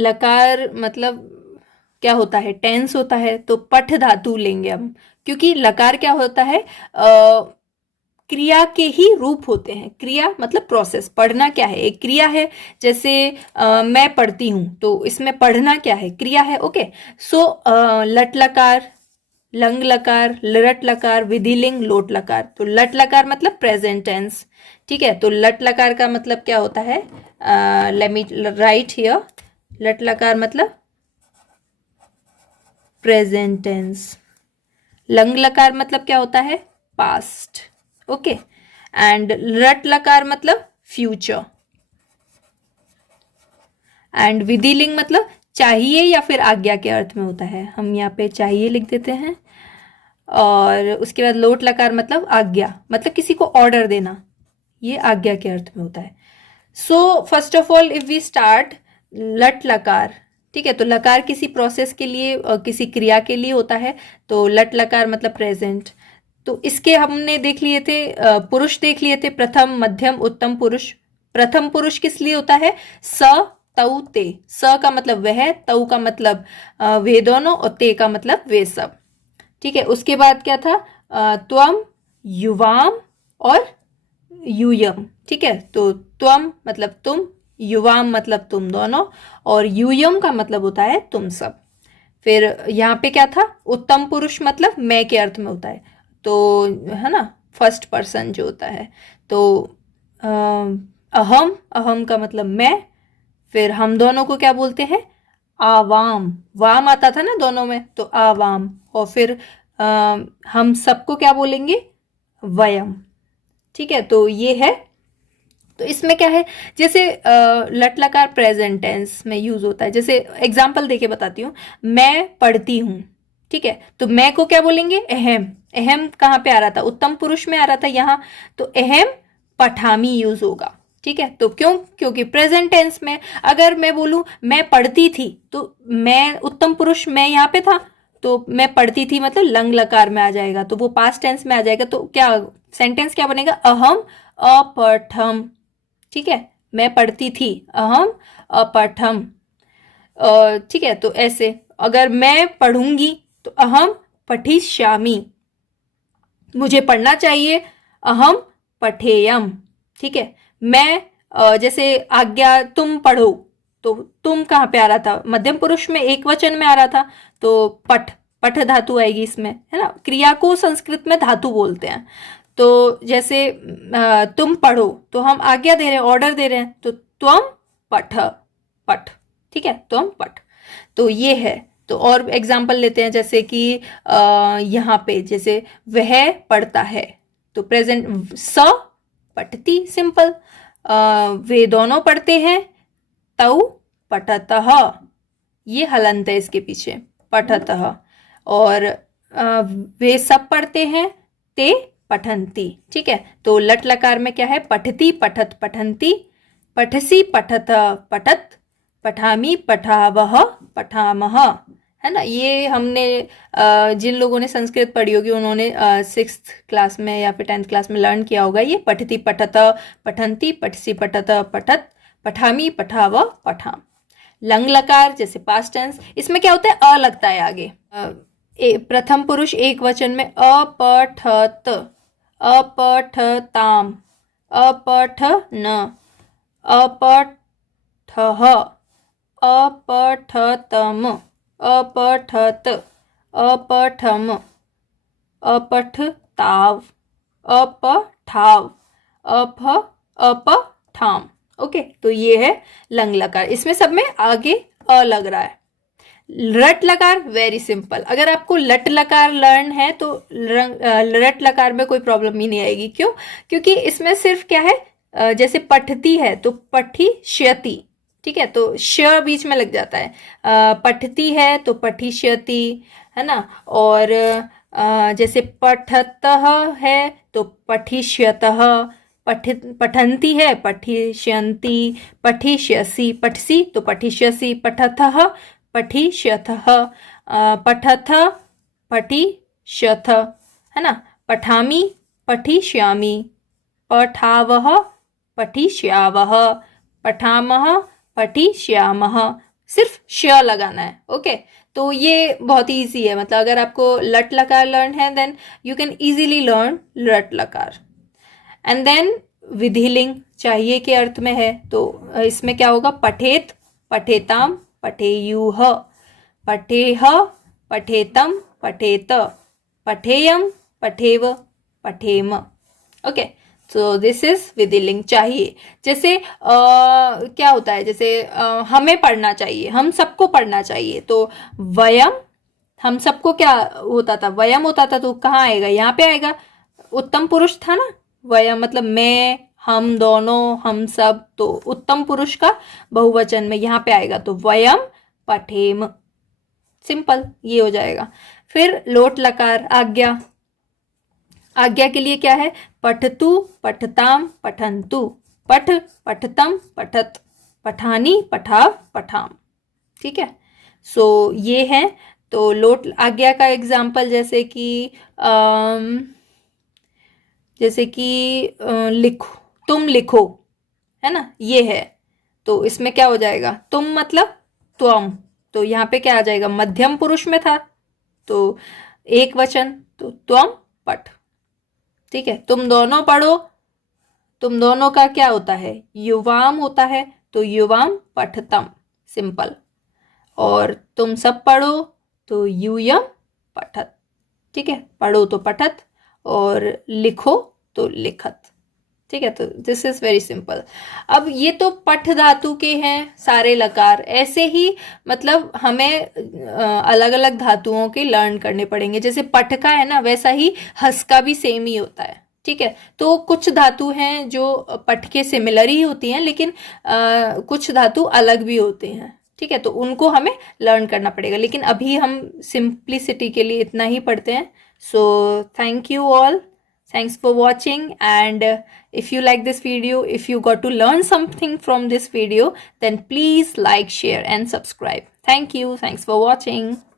लकार मतलब क्या होता है, टेंस होता है, तो पठ धातु लेंगे हम, क्योंकि लकार क्या होता है, क्रिया के ही रूप होते हैं। क्रिया मतलब प्रोसेस, पढ़ना क्या है, एक क्रिया है। जैसे मैं पढ़ती हूँ, तो इसमें पढ़ना क्या है, क्रिया है। ओके, सो लट लकार, लंग लकार, लरट लकार, विधिलिंग, लोट लकार। तो लट लकार मतलब प्रेजेंट टेंस। ठीक है, तो लट लकार का मतलब क्या होता है, लेट मी राइट हियर, लट लकार मतलब प्रेजेंट टेंस। लंग लकार मतलब क्या होता है, पास्ट। ओके, एंड रट लकार मतलब फ्यूचर। एंड विधिलिंग मतलब चाहिए या फिर आज्ञा के अर्थ में होता है। हम यहाँ पे चाहिए लिख देते हैं। और उसके बाद लोट लकार मतलब आज्ञा, मतलब किसी को ऑर्डर देना, ये आज्ञा के अर्थ में होता है। So first of all if we start लट लकार, ठीक है, तो लकार किसी प्रोसेस के लिए, किसी क्रिया के लिए होता है। तो लट लकार मतलब प्रेजेंट। तो इसके हमने देख लिए थे, पुरुष देख लिए थे, प्रथम, मध्यम, उत्तम पुरुष। प्रथम पुरुष किस लिए होता है, स, तऊ, ते। स का मतलब वह, तऊ का मतलब वे दोनों, और ते का मतलब वे सब। ठीक है, उसके बाद क्या था, त्वम, युवाम और यूयम। ठीक है, तो त्वम मतलब तुम, युवाम मतलब तुम दोनों, और यूयम का मतलब होता है तुम सब। फिर यहाँ पे क्या था, उत्तम पुरुष मतलब मैं के अर्थ में होता है, तो है ना, फर्स्ट पर्सन जो होता है। तो अहम, अहम का मतलब मैं। फिर हम दोनों को क्या बोलते हैं, आवाम। वाम आता था ना दोनों में, तो आवाम। और फिर हम सबको क्या बोलेंगे, वयम। ठीक है, तो ये है। तो इसमें क्या है, जैसे लट लकार प्रेजेंट टेंस में यूज होता है। जैसे एग्जाम्पल देके बताती हूँ, मैं पढ़ती हूँ। ठीक है, तो मैं को क्या बोलेंगे, अहम। अहम कहाँ पे आ रहा था, उत्तम पुरुष में आ रहा था यहाँ, तो अहम पठामी यूज होगा। ठीक है, तो क्यों, क्योंकि प्रेजेंट टेंस में। अगर मैं बोलूं मैं पढ़ती थी, तो मैं उत्तम पुरुष मैं यहाँ पे था, तो मैं पढ़ती थी मतलब लंग लकार में आ जाएगा, तो वो पास्ट टेंस में आ जाएगा। तो क्या सेंटेंस क्या बनेगा, अहम अपठम। ठीक है, मैं पढ़ती थी, अहम अपठम। ठीक है, तो ऐसे अगर मैं पढ़ूंगी, तो अहम पठिष्यामि। मुझे पढ़ना चाहिए, अहम पठेयम। ठीक है, मैं जैसे आज्ञा तुम पढ़ो, तो तुम कहाँ पे आ रहा था, मध्यम पुरुष में एक वचन में आ रहा था, तो पठ, पठ धातु आएगी इसमें, है ना। क्रिया को संस्कृत में धातु बोलते हैं। तो जैसे तुम पढ़ो, तो हम आज्ञा दे रहे हैं, ऑर्डर दे रहे हैं, तो त्वम पठ, पठ। ठीक है, त्वम पठ। तो ये है। तो और एग्जाम्पल लेते हैं, जैसे कि यहाँ पे जैसे वह पढ़ता है, तो प्रेजेंट स पठती, सिंपल। वे दोनों पढ़ते हैं, तऊ पठतः, ये हलंत है इसके पीछे, पठतः। और वे सब पढ़ते हैं, ते पठंती। ठीक है, तो लट लकार में क्या है, पठती, पठत, पठंती, पठसी, पठत, पठत, पठामी, पठावह, पठामह। है ना, ये हमने जिन लोगों ने संस्कृत पढ़ी होगी, उन्होंने सिक्स क्लास में या फिर 10th क्लास में लर्न किया होगा। ये पठती, पठत, पठंती, पठसी, पठत, पठत, पठामी, पठावह, पठाम। लंग लकार जैसे पास्ट टेंस, इसमें क्या होता है, अ लगता है आगे। प्रथम पुरुष एक वचन में अपठत, अपठताम, अपठन, अपठः, अपठतम, अपठत, अपठम, अपठताव, अपठाव, अपठाम। ओके, तो ये है लंग लकार। इसमें सब में आगे अ लग रहा है। रट लकार वेरी सिंपल। अगर आपको लट लकार लर्न है, तो रट लकार में कोई प्रॉब्लम ही नहीं आएगी। क्यों, क्योंकि इसमें सिर्फ क्या है, जैसे पठती है तो पठी श्यति। ठीक है, तो श बीच में लग जाता है। पठती है तो पठिष्यति, है ना। और जैसे पठतः है तो पठिष्यतः, पठंती है पठिष्यन्ति, पठिष्यसि, पठसी तो पठिष्यसि, पठथः पठिष्यथः, पठथ पठिष्यथ, है ना। पठामि पठिष्यामि, पठावः पठिष्यावः, पठामः पठिष्यामः। सिर्फ श लगाना है। ओके, तो ये बहुत इजी है, मतलब अगर आपको लट लकार लर्न है then you can easily learn लट लकार। एंड देन विधिलिंग चाहिए के अर्थ में है, तो इसमें क्या होगा, पठेत, पठेताम, पठेयुः, पठेह, पठेतम, पठेत, पठेयम, पठेव, पठेम। ओके, सो दिस इज विधिलिंग, चाहिए। जैसे क्या होता है, जैसे हमें पढ़ना चाहिए, हम सबको पढ़ना चाहिए, तो वयम, हम सबको क्या होता था, वयम होता था, तो कहाँ आएगा, यहाँ पे आएगा, उत्तम पुरुष था ना, वयम मतलब मैं, हम दोनों, हम सब, तो उत्तम पुरुष का बहुवचन में यहाँ पे आएगा, तो वयम पठेम, सिंपल, ये हो जाएगा। फिर लोट लकार, आज्ञा, आज्ञा के लिए क्या है, पठतु, पठताम, पठन्तु, पठ, पठतम, पठत, पठानी, पठाव, पठाम। ठीक है, सो ये है। तो लोट आज्ञा का एग्जाम्पल जैसे कि लिखो, तुम लिखो, है ना, ये है। तो इसमें क्या हो जाएगा, तुम मतलब त्वम, तो यहाँ पे क्या आ जाएगा, मध्यम पुरुष में था तो एक वचन, तो त्वम पठ। ठीक है, तुम दोनों पढ़ो, तुम दोनों का क्या होता है, युवाम होता है, तो युवाम पठतम, सिंपल। और तुम सब पढ़ो, तो यूयम पठत। ठीक है, पढ़ो तो पठत, और लिखो तो लिखत। ठीक है, तो दिस इज वेरी सिंपल। अब ये तो पठ धातु के हैं सारे लकार, ऐसे ही मतलब हमें अलग अलग धातुओं के लर्न करने पड़ेंगे। जैसे पठ का है ना, वैसा ही हस का भी सेम ही होता है। ठीक है, तो कुछ धातु हैं जो पठ के सिमिलर ही होती हैं, लेकिन कुछ धातु अलग भी होते हैं। ठीक है, तो उनको हमें लर्न करना पड़ेगा, लेकिन अभी हम सिंप्लिसिटी के लिए इतना ही पढ़ते हैं। So thank you all, thanks for watching, and if you like this video, if you got to learn something from this video, then please like, share and subscribe. Thank you, thanks for watching.